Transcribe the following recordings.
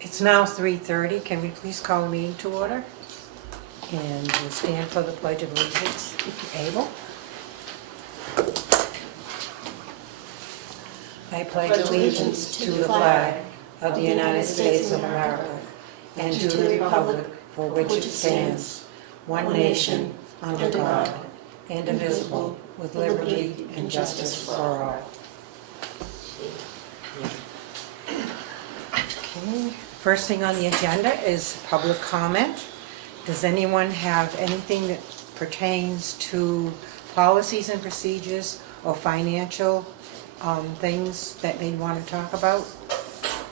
It's now 3:30. Can we please call the meeting to order? And we'll stand for the Pledge of Allegiance, if you're able. I pledge allegiance to the flag of the United States of America and to the republic for which it stands, one nation, under God, indivisible, with liberty and justice for all. Okay. First thing on the agenda is public comment. Does anyone have anything that pertains to policies and procedures or financial things that they want to talk about,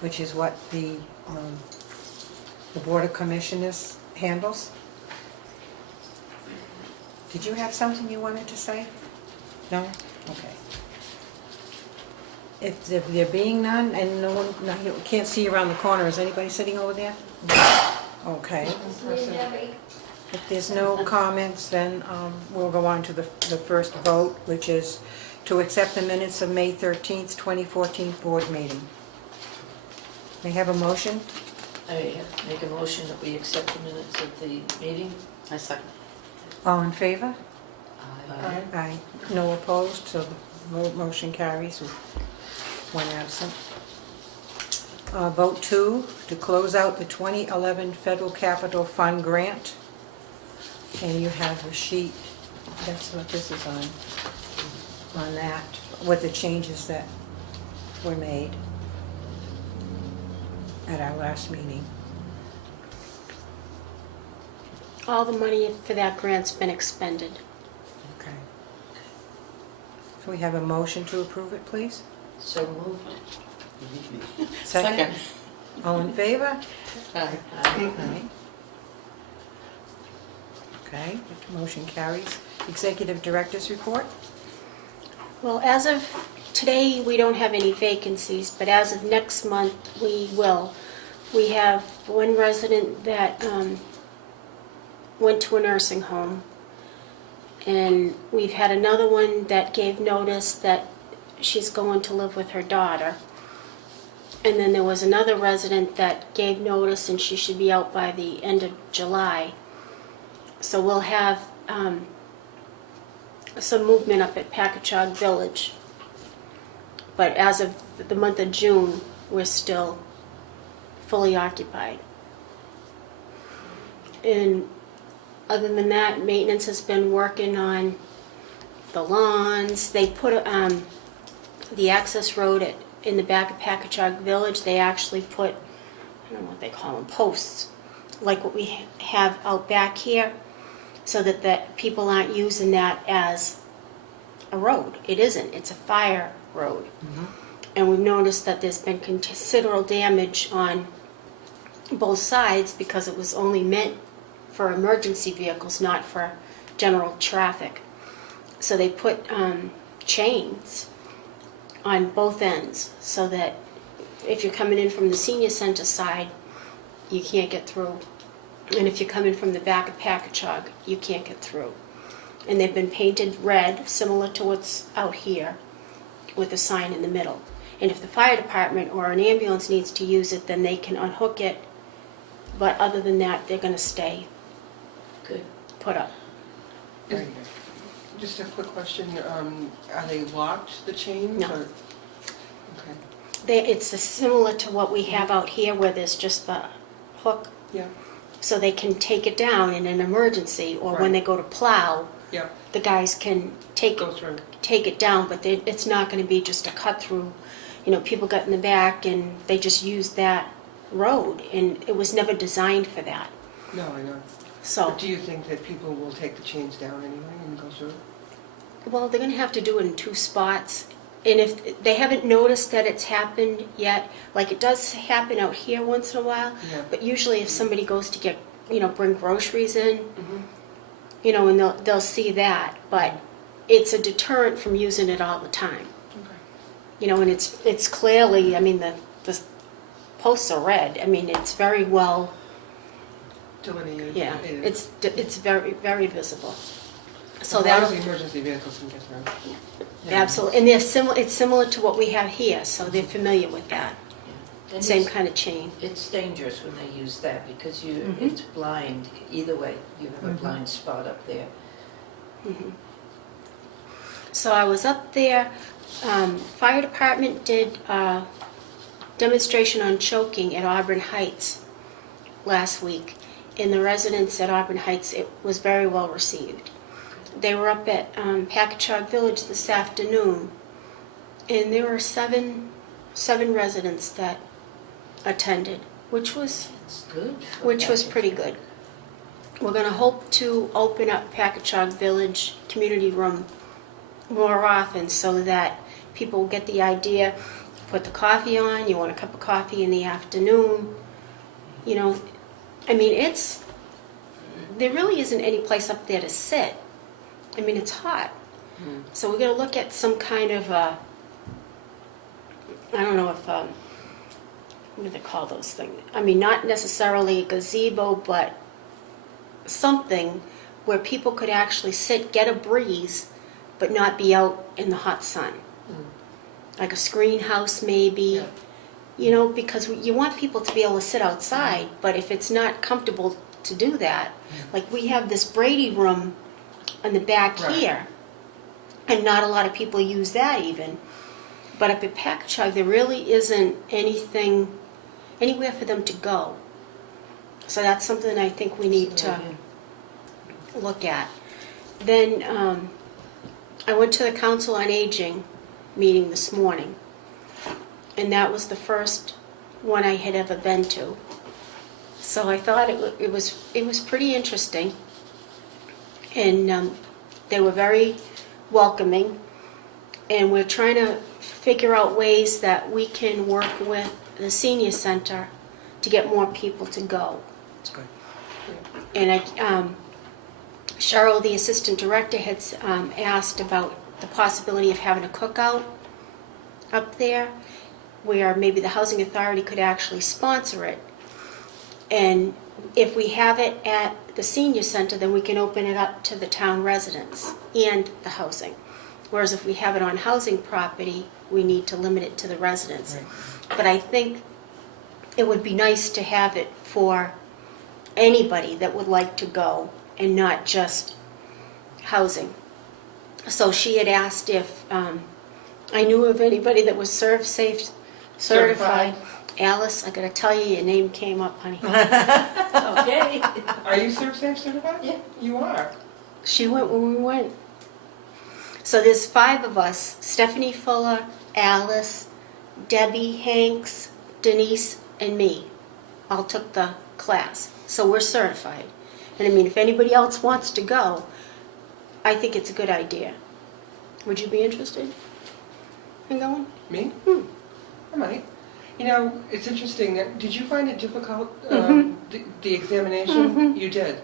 which is what the Board of Commissioners handles? Did you have something you wanted to say? No? Okay. If there being none, and no one, you can't see around the corner, is anybody sitting over there? Okay. If there's no comments, then we'll go on to the first vote, which is to accept the minutes of May 13th, 2014 board meeting. May I have a motion? I make a motion that we accept the minutes of the meeting. I second. All in favor? Aye. Aye. No opposed, so the motion carries with one absent. Vote 2, to close out the 2011 Federal Capital Fund grant. And you have a sheet, that's what this is on that, with the changes that were made at our last meeting. All the money for that grant's been expended. Okay. So we have a motion to approve it, please? So moved. Second? All in favor? Aye. Aye. Aye. Okay, the motion carries. Executive Director's Report? Well, as of today, we don't have any vacancies, but as of next month, we will. We have one resident that went to a nursing home, and we've had another one that gave notice that she's going to live with her daughter. And then there was another resident that gave notice and she should be out by the end of July. So we'll have some movement up at Packagug Village. But as of the month of June, we're still fully occupied. And other than that, maintenance has been working on the lawns. They put the access road in the back of Packagug Village. They actually put, I don't know what they call them, posts, like what we have out back here, so that the people aren't using that as a road. It isn't. It's a fire road. Mm-hmm. And we've noticed that there's been considerable damage on both sides because it was only meant for emergency vehicles, not for general traffic. So they put chains on both ends so that if you're coming in from the senior center side, you can't get through. And if you're coming from the back of Packagug, you can't get through. And they've been painted red, similar to what's out here, with a sign in the middle. And if the fire department or an ambulance needs to use it, then they can unhook it. But other than that, they're going to stay Good. put up. Very good. Just a quick question, are they locked, the chains? No. Or? Okay. It's similar to what we have out here where there's just the hook. Yeah. So they can take it down in an emergency, or when they go to plow, Yeah. the guys can take Go through. it down, but it's not going to be just a cut through. You know, people got in the back and they just used that road, and it was never designed for that. No, I know. So, But do you think that people will take the chains down anyway and go through? well, they're going to have to do it in 2 spots. And if they haven't noticed that it's happened yet, like it does happen out here once in a while, Yeah. but usually if somebody goes to get, bring groceries in, Mm-hmm. and they'll see that, but it's a deterrent from using it all the time. Okay. And it's clearly, I mean, the posts are red. I mean, it's very well, Delineated. yeah, it's very, very visible. So As long as that the emergency vehicles can get through. absolutely, and it's similar to what we have here, so they're familiar with that. And same it's- kind of chain. It's dangerous when they use that because Mhm. it's blind. Either way, you have a Mhm. blind spot up there. Mhm. So I was up there, fire department did a demonstration on choking at Auburn Heights last week. And the residents at Auburn Heights, it was very well received. They were up at Packagug Village this afternoon, and there were seven residents that attended, which was It's good. for which was that. pretty good. We're going to hope to open up Packagug Village Community Room more often so that people will get the idea, put the coffee on, you want a cup of coffee in the afternoon. You know, I mean, there really isn't any place up there to sit. I mean, it's hot. Hmm. So we're going to look at some kind of I don't know if, what do they call those things? I mean, not necessarily a gazebo, but something where people could actually sit, get a breeze, but not be out in the hot sun. Like a screen house maybe. Yeah. You know, because you want people to be able to sit outside, but if it's not comfortable to do that, like we have this Brady room in the back Right. here, and not a lot of people use that even. But up at Packagug, there really isn't anywhere for them to go. So that's something I think we need to look at. Then I went to the Council on Aging meeting this morning, and that was the first one I had ever been to. So I thought it was pretty interesting, and they were very welcoming. And we're trying to figure out ways that we can work with the senior center to get more people to go. That's good. And Cheryl, the assistant director, had asked about the possibility of having a cookout up there, where maybe the Housing Authority could actually sponsor it. And if we have it at the senior center, then we can open it up to the town residents and the housing. Whereas if we have it on housing property, we need to limit it to the residents. Right. But I think it would be nice to have it for anybody that would like to go and not just housing. So she had asked if I knew of anybody that was ServSafe certified. Alice, I gotta tell you, your name came up, honey. Okay. Are you ServSafe certified? Yeah. You are. She went when we went. So there's 5 of us: Stephanie Fuller, Alice, Debbie Hanks, Denise, and me. All took the class. So we're certified. And I mean, if anybody else wants to go, I think it's a good idea. Would you be interested in going? Me? Hmm. I might. You know, it's interesting. Did you find it difficult, the examination? You did.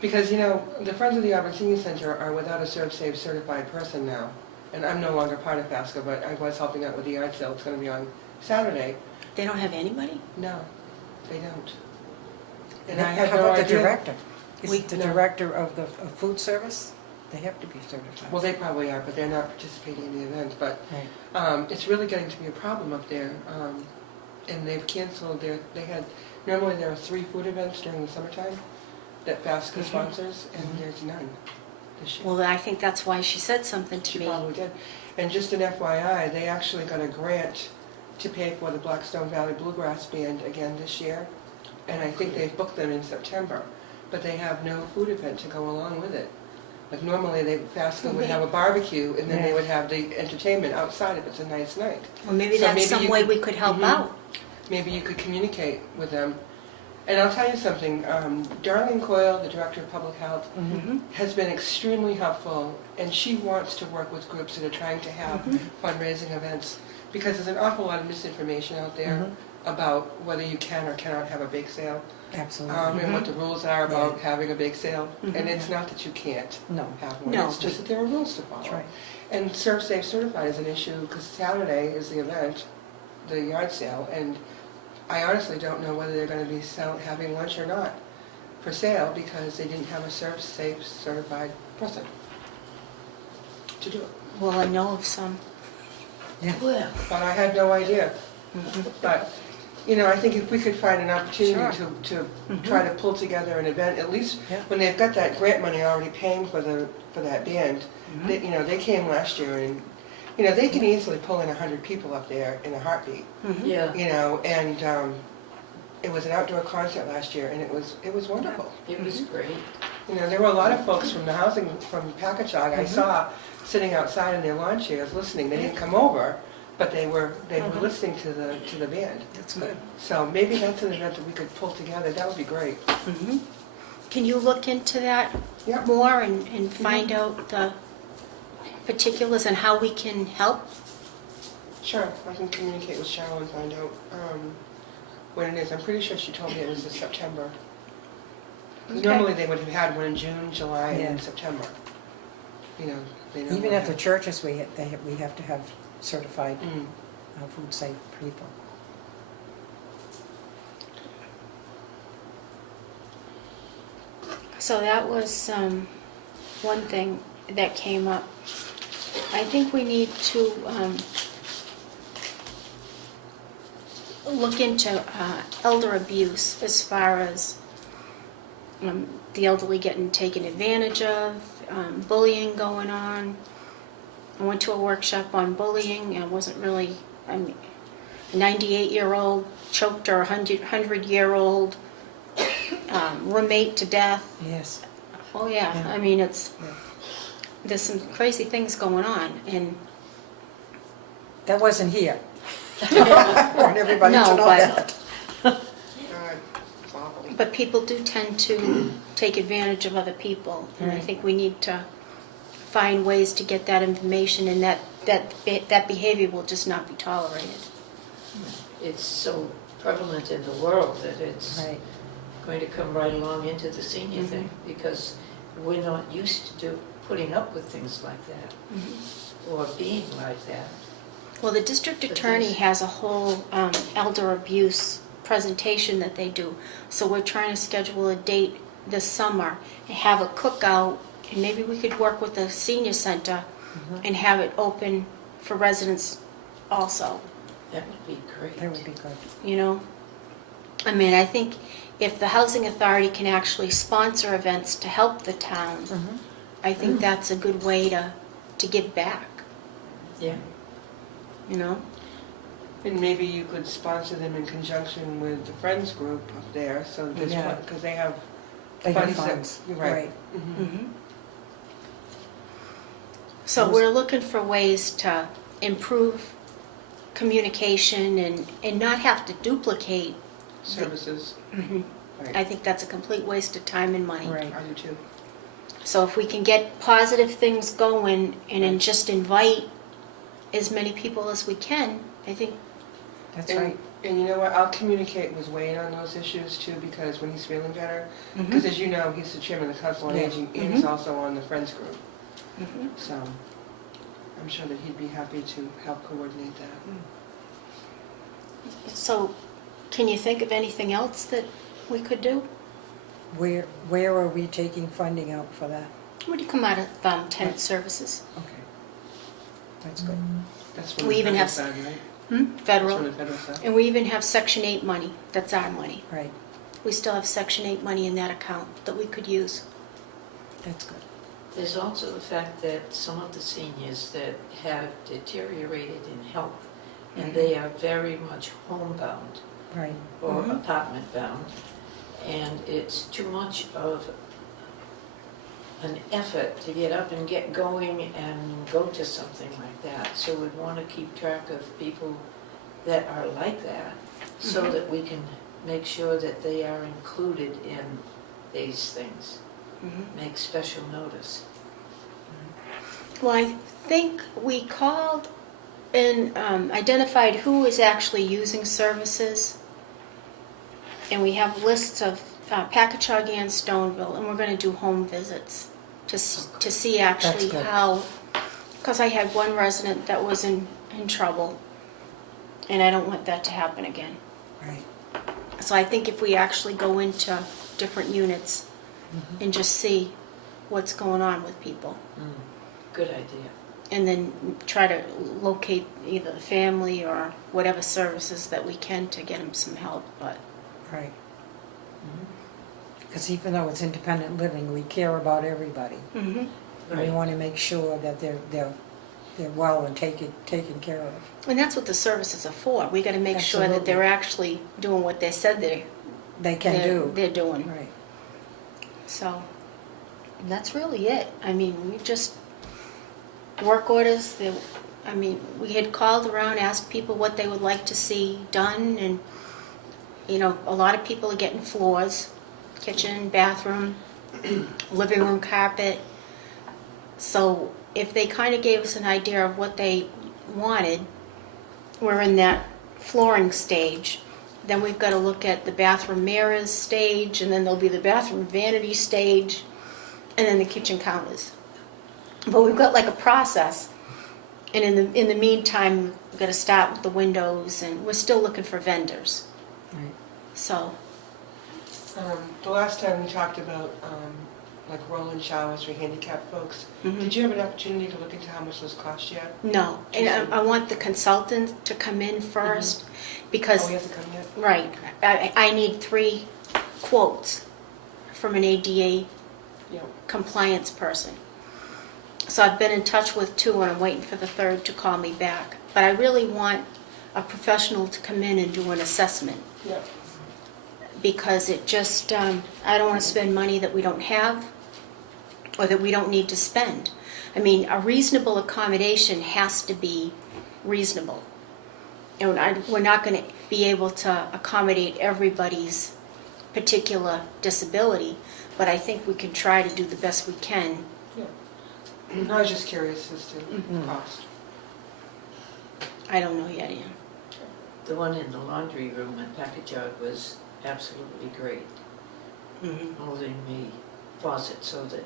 Because, you know, the Friends of the Auburn Senior Center are without a ServSafe certified person now. And I'm no longer part of FASCA, but I was helping out with the yard sale. It's going to be on Saturday. They don't have anybody? No, they don't. And And I had how no about the idea. director? Is We- it the no. director of the food service? They have to be certified. Well, they probably are, but they're not participating in the event. But Right. it's really getting to be a problem up there. And they've canceled normally there are 3 food events during the summertime that FASCA sponsors, and there's none this year. Well, I think that's why she said something to She me. probably did. And just an FYI, they actually got a grant to pay for the Blackstone Valley Bluegrass Band again this year. And I think they've booked them in September. But they have no food event to go along with it. Like normally, FASCA would have a barbecue, and then they would have the entertainment outside if it's a nice night. Well, maybe So that's maybe some you way could- we could help Mhm. out. Maybe you could communicate with them. And I'll tell you something, Darlene Coyle, the Director of Public Health, Mhm. has been extremely helpful, and she wants to work with groups that are trying to have fundraising events, because there's an awful lot of misinformation out there about whether you can or cannot have a bake sale, Absolutely. and what the rules are about having a bake sale. Mhm. And it's not that you can't No, have one, No. it's just that there are rules to follow. that's right. And ServSafe Certified is an issue, because Saturday is the event, the yard sale, and I honestly don't know whether they're going to be having lunch or not for sale, because they didn't have a ServSafe certified person to do it. Well, I know of some. Well, But I had no idea. But You know, I think if we could find an opportunity Sure. to Mhm. try to pull together an event, at least Yeah. when they've got that grant money already paying for that band, Mhm. they, you know, they came last year and, you know, they can easily pull in 100 people up there in a heartbeat, Mhm. Yeah, you know, and it was an outdoor concert last year and it was wonderful. it was great. You know, there were a lot of folks from from Packagug I saw sitting outside in their lawn chairs listening. They didn't come over, but they were listening to the band. That's good. So maybe that's an event that we could pull together. That would be great. Mhm. Can you look into that Yeah. more and find out the particulars and how we can help? Sure, I can communicate with Cheryl and find out when it is. I'm pretty sure she told me it was in September. 'Cause Okay. normally they would have had one in June, July, and Yeah. in September. You know, they don't. Even at the churches, we have to have certified Mm. food safe people. So that was one thing that came up. I think we need to look into elder abuse as far as the elderly getting taken advantage of, bullying going on. I went to a workshop on bullying. I wasn't really, I mean, a 98-year-old choked her 100-year-old roommate to death. Yes. Oh yeah, Yeah. I mean it's Yeah. there's some crazy things going on, and That wasn't here. I want everybody to No, know but- that. God, it's awful. but people do tend to take advantage of other people, and I Right. think we need to find ways to get that information, and that behavior will just not be tolerated. It's so prevalent in the world that it's Right. going to come right along into the senior Mhm. thing, because we're not used to putting up with things like that, or being like that. Well, the district But attorney there's- has a whole elder abuse presentation that they do. So we're trying to schedule a date this summer and have a cookout, and maybe we could work with the senior center and have it open for residents also, That would be great. That would be good. you know? I mean, I think if the housing authority can actually sponsor events to help the town, I think that's a good way to give back, Yeah, you know? And maybe you could sponsor them in conjunction with the Friends group up there, so there's Yeah. because they have They have funds. funds. That, right. Right. Mhm. Mhm. So we're looking for ways to improve communication and not have to duplicate. Services. Right. I think that's a complete waste of time and money. Right. I do too. So if we can get positive things going and then just invite as many people as we can, I think, That's and, right. And you know what? I'll communicate with Wayne on those issues too, because when he's feeling better, because as you know, he's the chairman of the Council on Yeah. Aging, and he's also on the Friends group. Mhm. So I'm sure that he'd be happy to help coordinate that. So can you think of anything else that we could do? Where are we taking funding out for that? Would you come out of tenant services? Okay. That's good. That's from We the even federal have side, right? That's from Federal. the federal side. And we even have Section 8 money. That's our money. Right. We still have Section 8 money in that account that we could use. That's good. there's also the fact that some of the seniors that have deteriorated in health, and they are very much homebound Right. or Mhm. apartment bound, and it's too much of an effort to get up and get going and go to something like that. So we'd want to keep track of people that are like that, so that we can make sure that they are included in these things. Make special notice. Well, I think we called and identified who is actually using services. And we have lists of Packagug and Stoneville, and we're going to do home visits to see actually That's good. how, because I had one resident that was in trouble, and I don't want that to happen again. Right. So I think if we actually go into different units and just see what's going on with people. Good idea. and then try to locate either the family or whatever services that we can to get them some help, but. Right. Because even though it's independent living, we care about everybody. Mm-hmm. And we Right. want to make sure that they're well and taken care of. And that's what the services are for. We got to make sure that Absolutely. they're actually doing what they said They can do. they're doing. Right. So that's really it. I mean, we just work orders. We had called around, asked people what they would like to see done, and a lot of people are getting floors, kitchen, bathroom, living room carpet. So if they kind of gave us an idea of what they wanted, we're in that flooring stage. Then we've got to look at the bathroom mirrors stage, and then there'll be the bathroom vanity stage, and then the kitchen counters. But we've got like a process, and in the meantime, we've got to start with the windows, and we're still looking for vendors. Right. So, The last time we talked about like roll-in showers for handicapped folks, Mhm. did you have an opportunity to look into how much those cost yet? no, and I want the consultant to come in first, because, Oh, he hasn't come yet? right, I need 3 quotes from an ADA Yeah. compliance person. So I've been in touch with 2, and I'm waiting for the 3rd to call me back. But I really want a professional to come in and do an assessment, Yeah. because it just, I don't want to spend money that we don't have or that we don't need to spend. I mean, a reasonable accommodation has to be reasonable. And we're not going to be able to accommodate everybody's particular disability, but I think we can try to do the best we can. Yeah. I was just curious as to cost. I don't know yet, Ann. The one in the laundry room at Packagug was absolutely great. Mm-hmm. Holding the faucet so that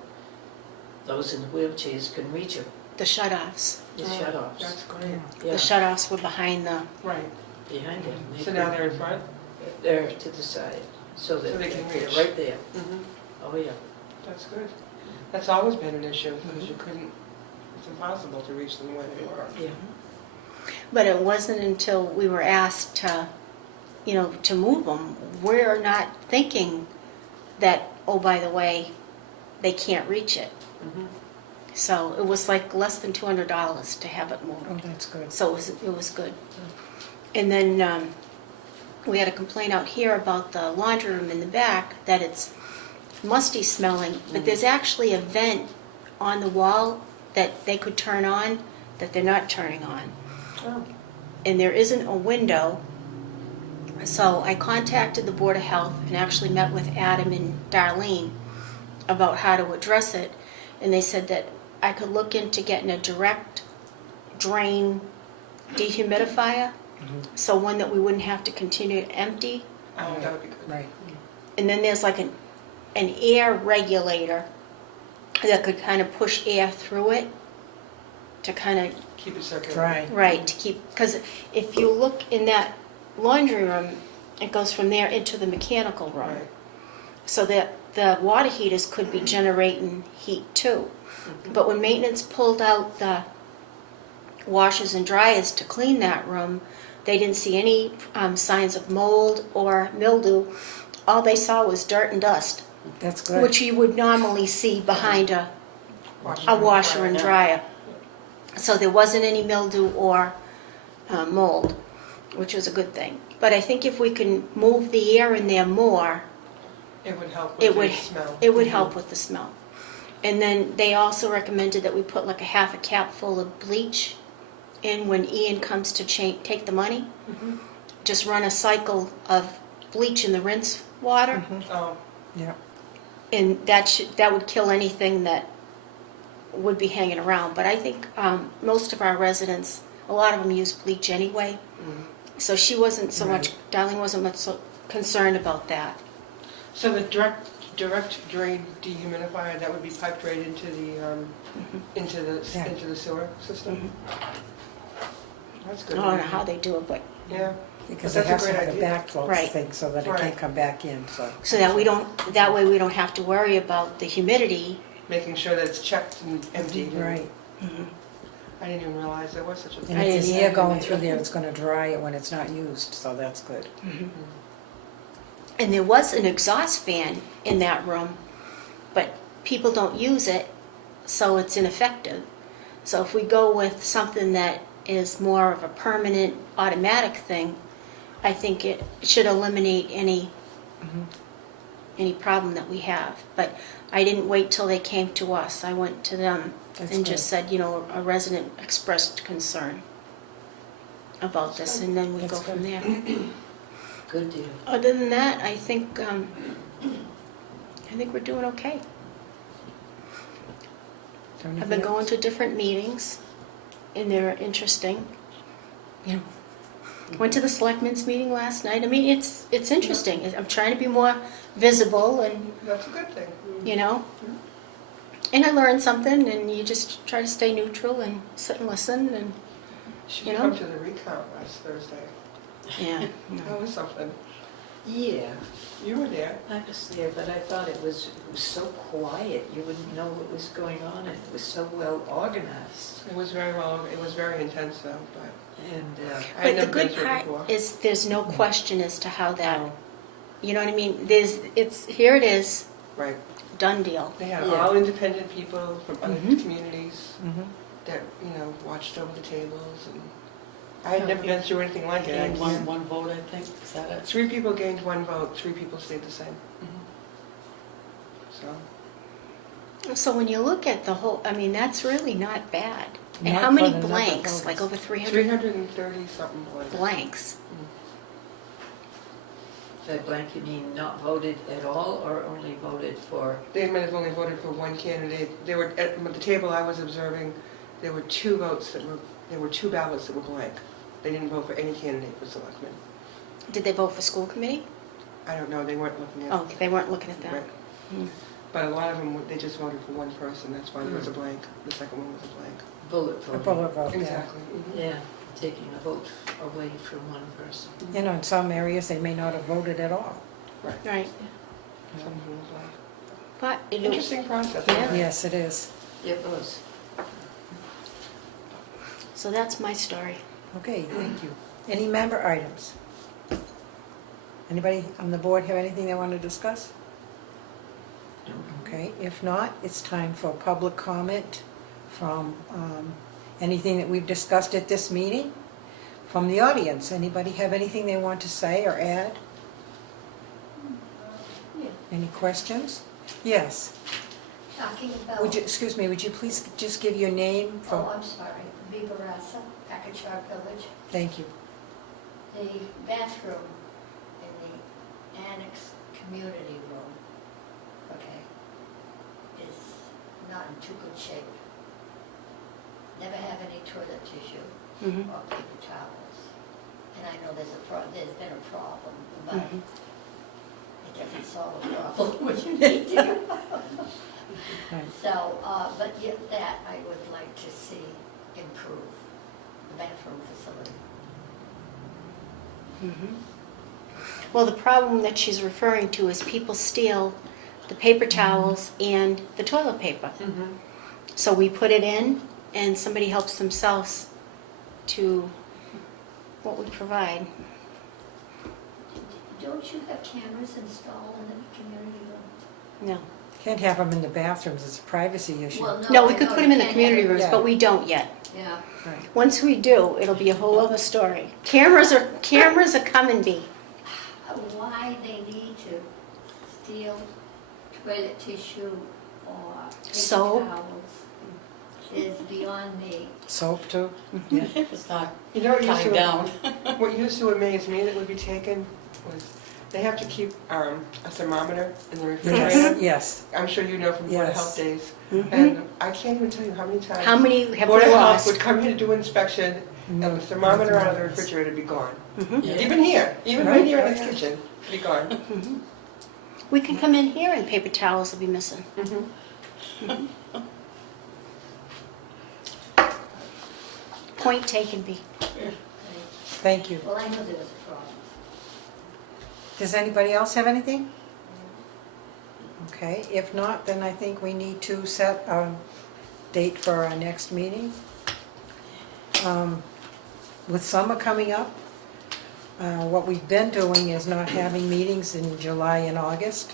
those in the wheelchairs can reach them, The shut-offs. the Oh, shut-offs. That's great. Yeah, The shut-offs were behind the, Right. behind it. And they So now could- they're in front? They're to the side, so that So they can they're reach. right there. Mm-hmm. Oh, yeah. That's good. That's always been an issue, because you couldn't, it's impossible to reach them where they were. Yeah. but it wasn't until we were asked to, to move them. We're not thinking that, oh, by the way, they can't reach it. Mhm. So it was like less than $200 to have it moved. Oh, that's good. So it was good. And then we had a complaint out here about the laundry room in the back, that it's musty smelling, but there's actually a vent on the wall that they could turn on that they're not turning on. Oh. And there isn't a window. So I contacted the Board of Health and actually met with Adam and Darlene about how to address it. And they said that I could look into getting a direct drain dehumidifier, so one that we wouldn't have to continue to empty. Oh, that would be good. Right. And then there's like an air regulator that could kind of push air through it to kind of, Keep it circulating. Dry. right, to keep, because if you look in that laundry room, it goes from there into the mechanical room. Right. So that the water heaters could be generating heat too. But when maintenance pulled out the washers and dryers to clean that room, they didn't see any signs of mold or mildew. All they saw was dirt and dust, That's good. which you would normally see behind a washer and dryer. So there wasn't any mildew or mold, which was a good thing. But I think if we can move the air in there more, It would help it with would the smell. it would help with the smell. And then they also recommended that we put like a half a cap full of bleach in when Ian comes to take the money. Mhm. Just run a cycle of bleach in the rinse water, Oh, Yeah. and that would kill anything that would be hanging around. But I think most of our residents, a lot of them use bleach anyway. So she wasn't so much, Darlene wasn't much so concerned about that. so the direct drain dehumidifier, that would be piped right into the Yeah. into the sewer system? That's good. I don't know how they do it, but Yeah. Because But it that's has a to great have a idea. backflow Right. thing so that it Right. can't come back in, so. so that way we don't have to worry about the humidity. Making sure that it's checked and emptied. and- Right. I didn't even realize there was such a thing. And I if didn't the air either. going through there, it's gonna dry it when it's not used, so that's good. And there was an exhaust fan in that room, but people don't use it, so it's ineffective. So if we go with something that is more of a permanent automatic thing, I think it should eliminate any problem that we have. But I didn't wait till they came to us. I went to them That's and good. just said, a resident expressed concern about this, and then we That's go from good. there. Good deal. Other than that, I think we're doing okay. Is there I've been anything going else? to different meetings, and they're interesting. Went to the selectmen's meeting last night. I mean, it's interesting. I'm trying to be more visible, and That's a good thing. and I learned something. And you just try to stay neutral and sit and listen. And Should You you know? come to the recount last Thursday? yeah, That was something. Yeah, You were there. I was there, but I thought it was so quiet, you wouldn't know what was going on, and it was so well organized. It was very intense though, but And I had but the never been good through it part before. is there's no question as to how that. Oh, You know what I mean? Here it is, right. done deal. They had Yeah. all independent people from other Mhm. communities Mhm. that, watched over the tables, and I had never been through anything like it. And one vote, I think, is that it? 3 people gained 1 vote, 3 people stayed the same. So, So when you look at the whole, I mean, that's really not bad. And Not how for many the number of blanks? voters. Like over 300 330 something blanks. blanks. By blank, you mean not voted at all, or only voted for? They might have only voted for 1 candidate. They were at the table I was observing. There were 2 ballots that were blank. They didn't vote for any candidate for selectmen. Did they vote for school committee? I don't know. They weren't looking at. Oh, they weren't looking at that. Right. Hmm. But a lot of them, they just voted for 1 person. That's why there was a blank. The second one was a blank. Bullet A voting. bullet vote, yeah. Exactly. Mhm. Yeah, taking a vote away from one person. In some areas, they may not have voted at all. Right. Some of them were blank. But it, Interesting process. Yeah. Yes, it is. It was. so that's my story. Okay, thank you. Any member items? Anybody on the board have anything they want to discuss? No. Okay, if not, it's time for public comment from anything that we've discussed at this meeting. From the audience, anybody have anything they want to say or add? Any questions? Yes. Talking about, Would you, excuse me, would you please just give your name oh, for, I'm sorry, Vivarasa, Packagug Village. thank you. The bathroom in the annex community room, okay, is not in too good shape. Never have any toilet tissue Mhm. or paper towels. And I know there's been a problem, but Mhm. it doesn't solve a problem when you need to. Right. So, but yeah, that I would like to see improve, the bathroom facility. Mhm. Well, the problem that she's referring to is people steal the paper towels and the toilet paper. Mhm. So we put it in, and somebody helps themselves to what we provide. Don't you have cameras installed in the community room? No. Can't have them in the bathrooms, it's a privacy issue. Well, No, we I could know put you them in the can't community have- rooms, Yeah. but we don't yet. Yeah. Right. Once we do, it'll be a whole other story. Cameras are come and be. Why they need to steal toilet tissue or paper Soap. towels is beyond me. Soap too? If it's not You know what used tied to, down. what used to amaze me that would be taken was, they have to keep a thermometer in the refrigerator. Yes, yes. I'm sure you know from Board of Yes. Health days. Mhm. And I can't even tell you how many times. How many have Board we of Health lost? would come here to do inspection, and the thermometer out of the refrigerator would be gone. Mhm. Yeah. Even here, even right Right. here in this Yeah. kitchen, be gone. Mhm. We can come in here and paper towels will be missing. Mhm. Point taken, B. Thank you. Well, I know there was a problem. Does anybody else have anything? Okay, if not, then I think we need to set a date for our next meeting. with summer coming up, what we've been doing is not having meetings in July and August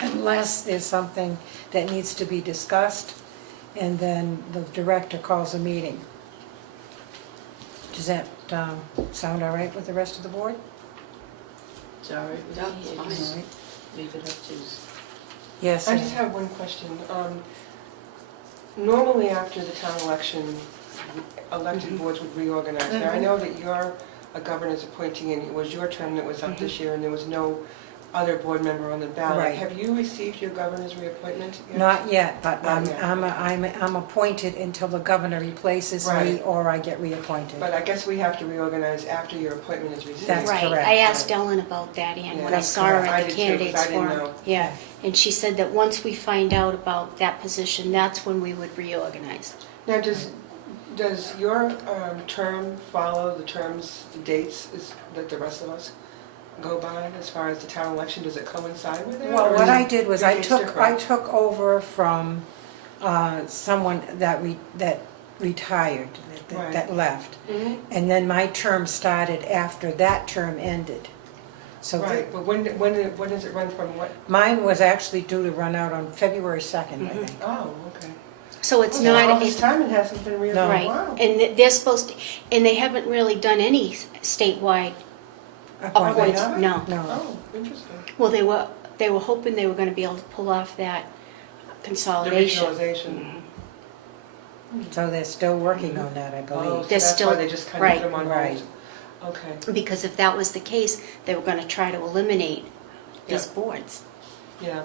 unless there's something that needs to be discussed, and then the director calls a meeting. Does that sound all right with the rest of the board? It's all right with Yeah, me. it's You fine. just All right. leave it up to, Yes. I just have one question. Normally after the town election, elected boards would reorganize. Now, I know that you're a governor's appointee and it was your term that was up this year and there was no other board member on the ballot. Right. Have you received your governor's reappointment yet? Not yet, but Not yet. I'm appointed until the governor replaces me Right. or I get reappointed. But I guess we have to reorganize after your appointment is received. That's Right, correct. I asked Ellen about that, Ann, Yeah, when I that's saw her correct. I at the did too, 'cause candidates I didn't forum. know. Yeah, and she said that once we find out about that position, that's when we would reorganize. Now, does your term follow the terms, the dates that the rest of us go by as far as the town election? Does it coincide with it? Well, or what is I it- did was your I date's took different? over from someone that retired, Right. that left. Mhm. And then my term started after that term ended. So Right, but when does it run from what? mine was actually due to run out on February 2nd, I Mhm. think. Oh, okay. So it's Oh, not, all this it's, time it hasn't been real. No. right, Wow. and they're supposed to, and they haven't really done any statewide Appointment. appointments, no. No. Oh, interesting. Well, they were hoping they were gonna be able to pull off that The consolidation. regionalization. So they're still working on that, I Oh, believe. so They're that's still- why they just kind of right. put them on Right. hold. Okay, Because if that was the case, they were gonna try to eliminate these boards. yeah,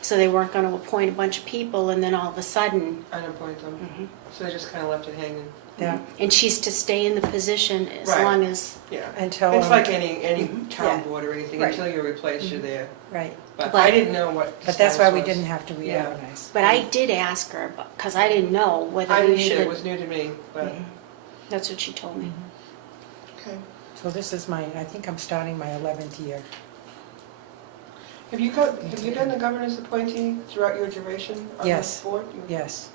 So they weren't gonna appoint a bunch of people and then all of a sudden, unappoint them. mhm. So they just kind of left it hanging. Yeah, And she's to stay in the position as Right. long as, Yeah. until. It's like any Yeah. town board or anything, Right. until you're replaced, you're there. Right, But But- I didn't know what the but that's why status we was. didn't have to Yeah. reorganize. but I did ask her, because I didn't know whether I we didn't either, it should. was new to me, but, Mhm. That's what she told me. okay. So this is I think I'm starting my 11th year. Have you been the governor's appointee throughout your duration on Yes. the board? Yes.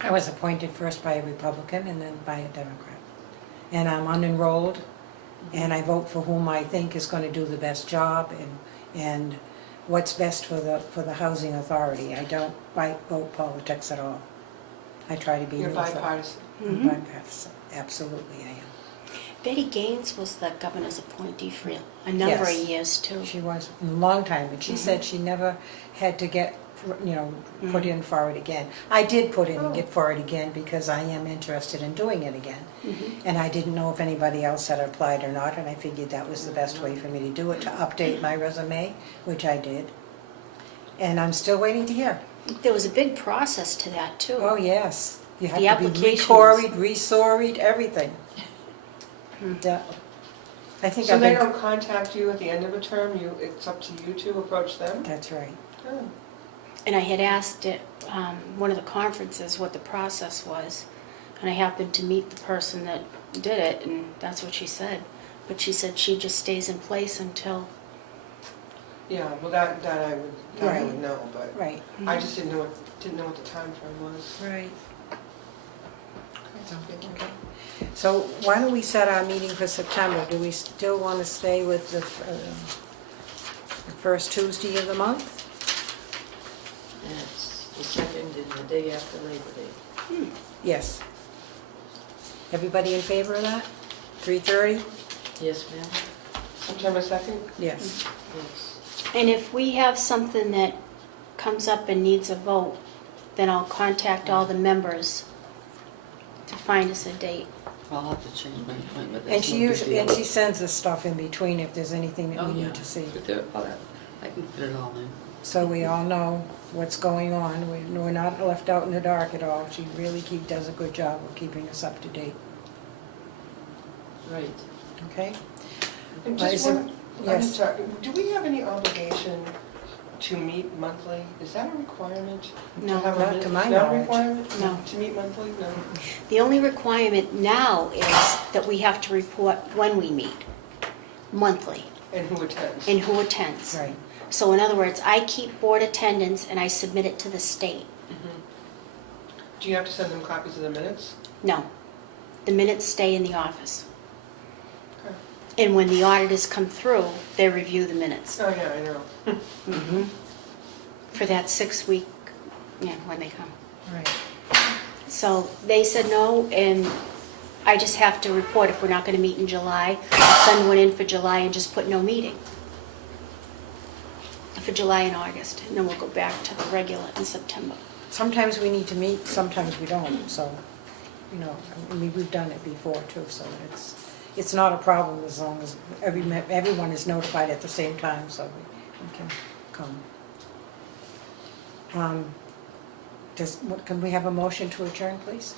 I was appointed first by a Republican and then by a Democrat. And I'm unenrolled, and I vote for whom I think is going to do the best job and what's best for the Housing Authority. I don't vote politics at all. I try to be You're neutral. bipartisan. I'm Mhm. bipartisan. Absolutely, I am. Betty Gaines was the governor's appointee for a number of Yes. years too. She was a long time, and she said she never had to get, put in for it again. I did put in and get for it again because I am interested in doing it again. Mhm. And I didn't know if anybody else had applied or not, and I figured that was the best way for me to do it, to update my resume, which I did. And I'm still waiting to hear. There was a big process to that too. Oh, yes. You The have to be applications. re-quarried, re-sorried, everything. Hmm. Yeah. I think So I've they been, don't contact you at the end of a term, it's up to you to approach them? that's right. Oh. And I had asked at one of the conferences what the process was, and I happened to meet the person that did it, and that's what she said. But she said she just stays in place until, Yeah, well, that I Right. would know, but Right, I just didn't know what the time frame was. right. Okay. So why don't we set our meeting for September? Do we still want to stay with the first Tuesday of the month? and it's the second and the day after Labor Day. Yes. Everybody in favor of that? 3:30? Yes, ma'am? September 2nd? Yes. Yes. and if we have something that comes up and needs a vote, then I'll contact all the members to find us a date. I'll have to change my appointment. And That's she no big usually, deal. and she sends us stuff in between if there's anything that Oh, we yeah. need to see. But I can fit it all in. So we all know what's going on. We're not left out in the dark at all. She really does a good job of keeping us up to date, Right. okay? And Well, just is it- one, I'm yes. sorry, do we have any obligation to meet monthly? Is that a requirement? No, have a not min- to my It's not a knowledge. requirement? No. To meet monthly? No. The only requirement now is that we have to report when we meet, monthly, And who attends? and who attends. Right. So in other words, I keep board attendance and I submit it to the state. Do you have to send them copies of the minutes? No, The minutes stay in the office. Okay. And when the auditors come through, they review the minutes. Oh, yeah, I know. For that 6-week, when they come. Right. So they said no, and I just have to report if we're not gonna meet in July. I'll send one in for July and just put no meeting. For July and August, and then we'll go back to the regular in September. Sometimes we need to meet, sometimes we don't, so, you know, I mean, we've done it before too, so it's not a problem as long as everyone is notified at the same time, so we can come. Can we have a motion to adjourn, please?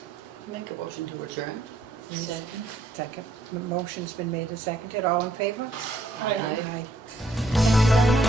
Make a motion to adjourn. Second. Second. Motion's been made and seconded. All in favor? Hi. Aye.